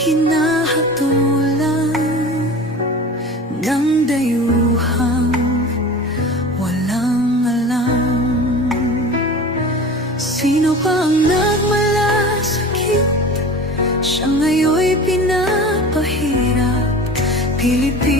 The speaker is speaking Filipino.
hinahatulan ng dayuhang walang alam. Sino pa ang nagmalasakit? Siya ngayon'y pinapahirap. Pilipinas